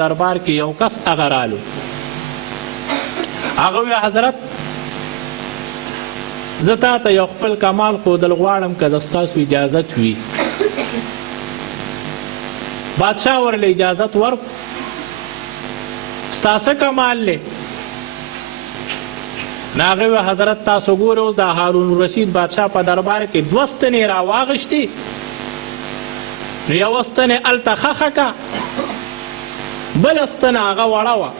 دربار کې یو کس هغه رالو، هغه وی حضرت زه تا ته یو خپل کمال ښودل غواړم که د ستاسو اجازت وي. بادشاه ورله اجازت ورکړو. ستا څه کمال دی؟ نو هغې وی حضرت تاسو ګورئ اوس د هارون الرشید بادشاه په دربار کې 2 ستنې راواغېشتې، نو یوه ستنې هلته ښخه که، بله ستنه هغه وړه وه.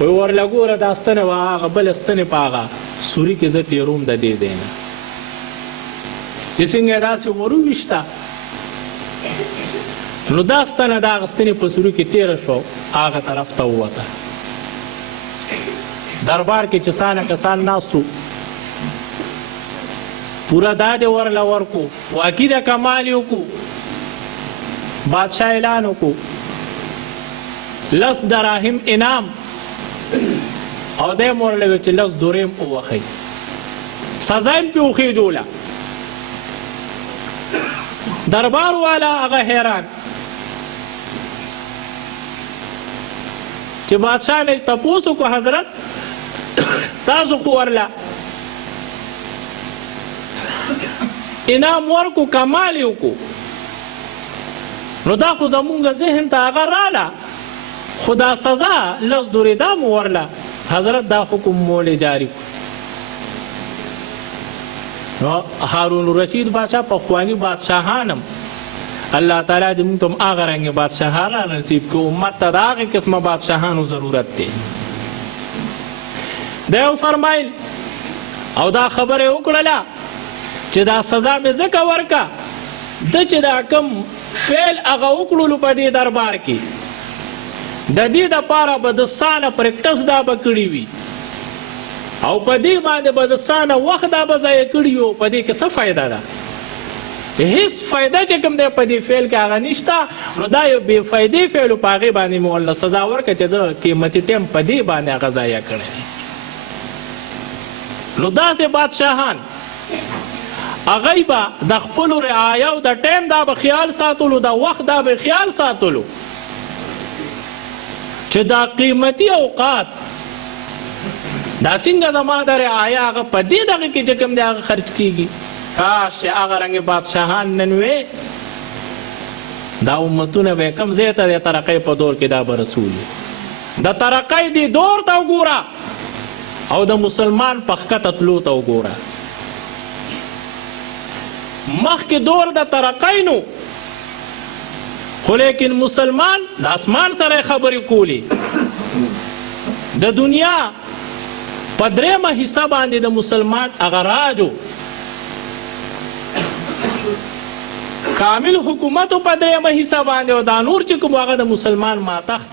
وی ورله ګوره دا ستنه وه، هغه بله ستنې په هغه سوري کې زه تېروم د دې ځای نه، چې څنګه یې داسې وروویشته، نو دا ستنه د هغه ستنې په سوري کې تېره شوه، هغه طرف ته ووته. دربار کې چې څانه کسان ناست وو، پوره دا دې ورله ورکو، واقعي د کمال یې وکړو. بادشاه اعلان وکړو 10 دراهم انعام، او دی م ورله وی چې 10 دریم ووښئ، سزا یې پې وخېجوله. دربار والا هغه حیران چې بادشاه نه تپوس وکړو حضرت تاسو خو ورله انعام ورکو، کمال یې وکړو، نو دا خو زمونږ ذهن ته هغه راله، خو دا سزا 10 درې دا مو ورله حضرت دا حکم مولې جاري کړو. نو هارون الرشید بادشاه پخواني بادشاهانم الله تعالی دې موږ ته هم هغه رنګې بادشاهان را نصیب کړو، امت ته د هغې قسمه بادشاهانو ضرورت دی. دا یو فرمایل او دا خبره یې وکړله چې دا سزا مې ځکه ورکه ده چې دا کم فعل هغه وکړلو په دې دربار کې، د دې دپاره به د سانه پریکټس دا به کړي وي، او په دې باندې به د سانه وخت دا به ضایع کړي وي، او په دې کې څه فایده ده؟ هیڅ فایده چې کوم دی په دې فعل کې هغه نشته. نو دا یو بې فایدې فعل په هغې باندې مې ورله سزا ورکړه چې د قیمتي ټیم په دې باندې هغه ضایع کړی دی. نو داسې بادشاهان هغوی به د خپلو رعایه او د ټیم دا به خیال ساتلو، د وخت دا به خیال ساتلو چې دا قیمتي اوقات دا څنګه زما د رعایه هغه په دې دغه کې چې کوم دی هغه خرچ کېږي. کاش چې هغه رنګې بادشاهان نن وې، دا امتونه به یې کوم ځای ته د ترقۍ په دور کې دا به رسولي. د ترقۍ دې دور ته وګوره او د مسلمان په ښکته تلو ته وګوره. مخکې دور د ترقۍ نو، خو لیکن مسلمان د اسمان سره خبرې کولې. د دنیا په 3مه حصه باندې د مسلمان هغه راجو کامل حکومت په 3مه حصه باندې، او دا نور چې کوم هغه د مسلمان ماتحت